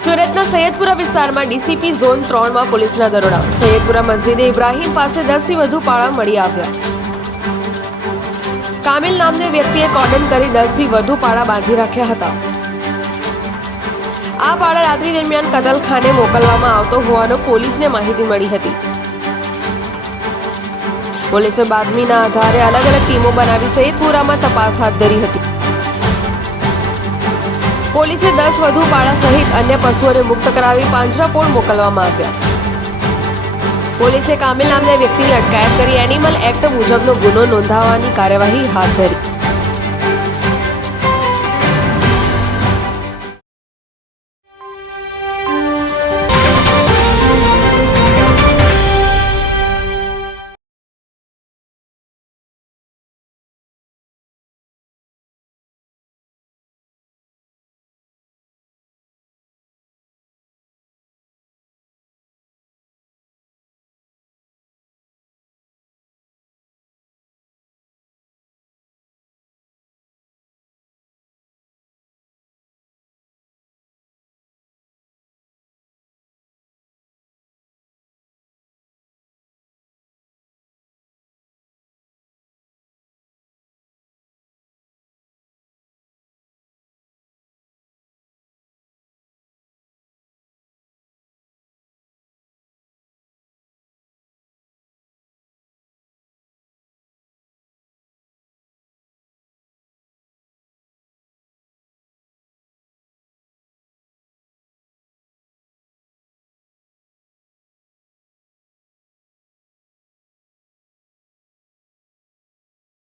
સુરતના સૈયદપુરા વિસ્તારમાં DCP zone 3માં પોલીસના દરોડા. સૈયદપુરા મસ્જિદે ઇબ્રાહીમ પાસે 10થી વધુ પાળા મળી આવ્યા. કામિલ નામના વ્યક્તિએ કોર્ડન કરી 10થી વધુ પાળા બાંધી રાખ્યા હતા. આ પાળા રાત્રિ દરમિયાન કતલખાને મોકલવામાં આવતો હોવાનો પોલીસને માહિતી મળી હતી. પોલીસે બાતમીના આધારે અલગ અલગ ટીમો બનાવી સૈયદપુરામાં તપાસ હાથ ધરી હતી. પોલીસે 10 વધુ પાળા સહિત અન્ય પશુઓને મુક્ત કરાવી પાંજરાપોળ મોકલવામાં આવ્યા. પોલીસે કામિલ નામના વ્યક્તિની અટકાયત કરી એનિમલ એક્ટ મુજબનો ગુનો નોંધવાની કાર્યવાહી હાથ ધરી.